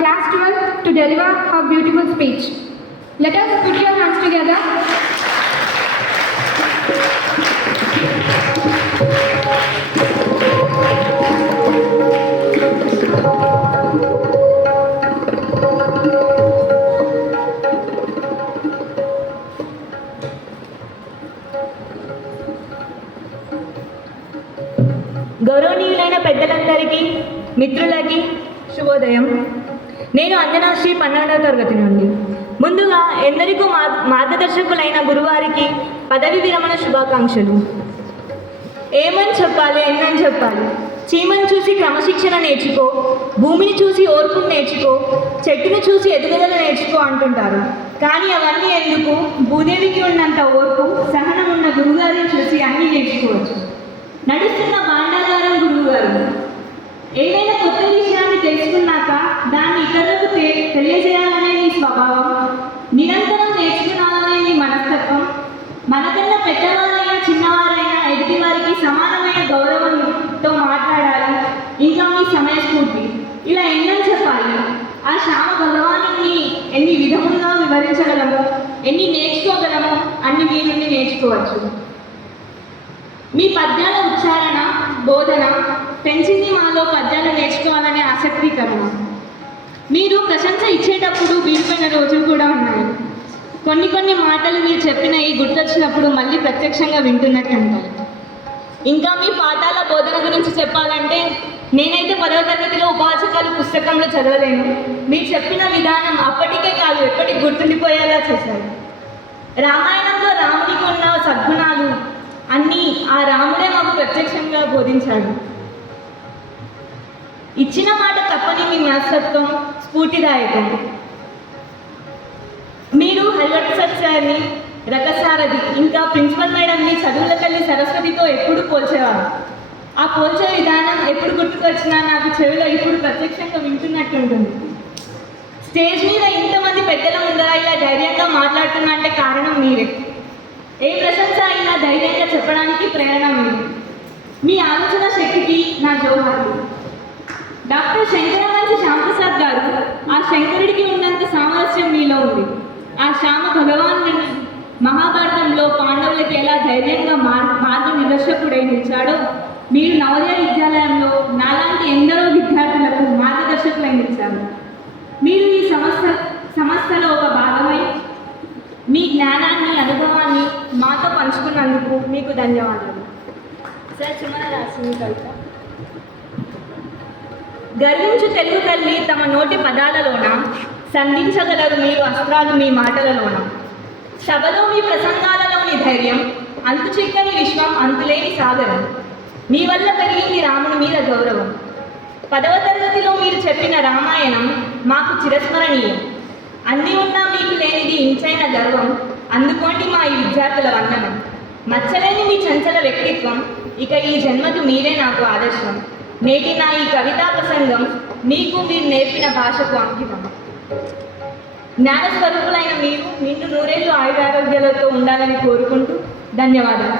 Class 12 to deliver her beautiful speech. Let us put your hands together. గౌరవనీయులైన పెద్దలందరికీ మిత్రులకి శుభోదయం. నేను అంజనాశ్రీ 12వ తరగతి నుండి. ముందుగా ఎందరికో మార్గదర్శకులైన గురువారికి పదవి విరమణ శుభాకాంక్షలు. ఏమని చెప్పాలి, ఎన్నని చెప్పాలి? చీమను చూసి క్రమశిక్షణ నేర్చుకో, భూమిని చూసి ఓర్పును నేర్చుకో, చెట్టును చూసి ఎదుగుదల నేర్చుకో అంటుంటారు. కానీ అవన్నీ ఎందుకు? భూదేవికి ఉన్నంత ఓర్పు, సహనం ఉన్న గురువుగారిని చూసి అన్నీ నేర్చుకోవచ్చు. నడుస్తున్న భాండాగారం గురువుగారు. ఏదైనా కొత్త విషయాన్ని తెలుసుకున్నాక దాన్ని ఇతరులకు తెలియజేయాలనే మీ స్వభావం, నిరంతరం నేర్చుకున్నాలనే మీ మనస్తత్వం, మనకన్నా పెద్దవారైనా చిన్నవారైనా ఎదుటి వారికి సమానమైన గౌరవంతో మాట్లాడాలి, ఇంకా మీ సమయస్ఫూర్తి, ఇలా ఎన్నని చెప్పాలి. ఆ శ్యామ భగవాను ఎన్ని విధములుగా వివరించగలము, ఎన్ని నేర్చుకోగలము అన్ని మీ నుండి నేర్చుకోవచ్చు. మీ పద్యాల ఉచ్చారణ, బోధన పెంచింది మాలో పద్యాలు నేర్చుకోవాలనే ఆసక్తికరణ. మీరు ప్రశంస ఇచ్చేటప్పుడు వీడిపోయిన రోజులు కూడా ఉన్నాయి. కొన్ని మాటలు మీరు చెప్పినవి గుర్తొచ్చినప్పుడు మళ్ళీ ప్రత్యక్షంగా వింటున్నట్టు ఉంటారు. ఇంకా మీ పాఠాల బోధన గురించి చెప్పాలంటే నేనైతే 10వ తరగతిలో ఉపాసకాలు పుస్తకంలో చదవలేను. మీరు చెప్పిన విధానం అప్పటికే కాదు ఎప్పటికి గుర్తుండిపోయేలా చేశారు. రామాయణంలో రాముడికి ఉన్న సద్గుణాలు అన్నీ ఆ రాముడే మాకు ప్రత్యక్షంగా బోధించాడు. ఇచ్చిన మాట తప్పని మీ మనస్తత్వం స్ఫూర్తిదాయకం. మీరు హరివర్ట్ సార్ని, రకసారథి ఇంకా ప్రిన్సిపల్ మేడంని చదువుల తల్లి సరస్వతితో ఎప్పుడు పోల్చేవారు. ఆ పోల్చే విధానం ఎప్పుడు గుర్తుకొచ్చినా నాకు చెవిలో ఇప్పుడు ప్రత్యక్షంగా వింటున్నట్టుంటుంది. స్టేజ్ మీద ఇంతమంది పెద్దల ముందర ఇలా ధైర్యంగా మాట్లాడుతున్నా అంటే కారణం మీరే. ఏ ప్రశంస అయినా ధైర్యంగా చెప్పడానికి ప్రేరణ మీరు. మీ ఆలోచన శక్తికి నా జోహార్లు. డాక్టర్ శంకరవంశి శ్యాంప్రసాద్ గారు, ఆ శంకరుడికి ఉన్నంత సామరస్యం మీలో ఉంది. ఆ శ్యామ భగవాను మహాభారతంలో పాండవులకి ఎలా ధైర్యంగా మార్గనిర్దేశకుడై నిలిచాడో మీరు నవోదయ విద్యాలయంలో నాలాంటి ఎందరో విద్యార్థులకు మార్గదర్శకులై నిలిచారు. మీరు ఈ సంస్థలో ఒక భాగమై మీ జ్ఞానాన్ని, అనుభవాన్ని మాతో పంచుకున్నందుకు మీకు ధన్యవాదాలు. సార్ సుమన రాసింది కవిత. గర్వించు తెలుగు తల్లి తమ నోటి పదాలలోన, సంధించగలరు మీరు అస్త్రాలు మీ మాటలలోన. సభలో మీ ప్రసంగాలలోని ధైర్యం, అంతు చిక్కని విశ్వం, అంతులేని సాగరం. మీ వల్ల పెరిగింది రాముని మీద గౌరవం. 10వ తరగతిలో మీరు చెప్పిన రామాయణం మాకు చిరస్మరణీయం. అన్నీ ఉన్నా మీకు లేనిది ఇంచైన గర్వం. అందుకోండి మా ఈ విద్యార్థుల వందనం. మచ్చలేని మీ చంచల వ్యక్తిత్వం, ఇక ఈ జన్మకు మీరే నాకు ఆదర్శం. నేటి నా ఈ కవితా ప్రసంగం మీకు మీరు నేర్పిన భాషకు అంకితం. జ్ఞానస్వరూపులైన మీరు నిన్ను నూరేళ్లు ఆయురారోగ్యాలతో ఉండాలని కోరుకుంటూ ధన్యవాదాలు.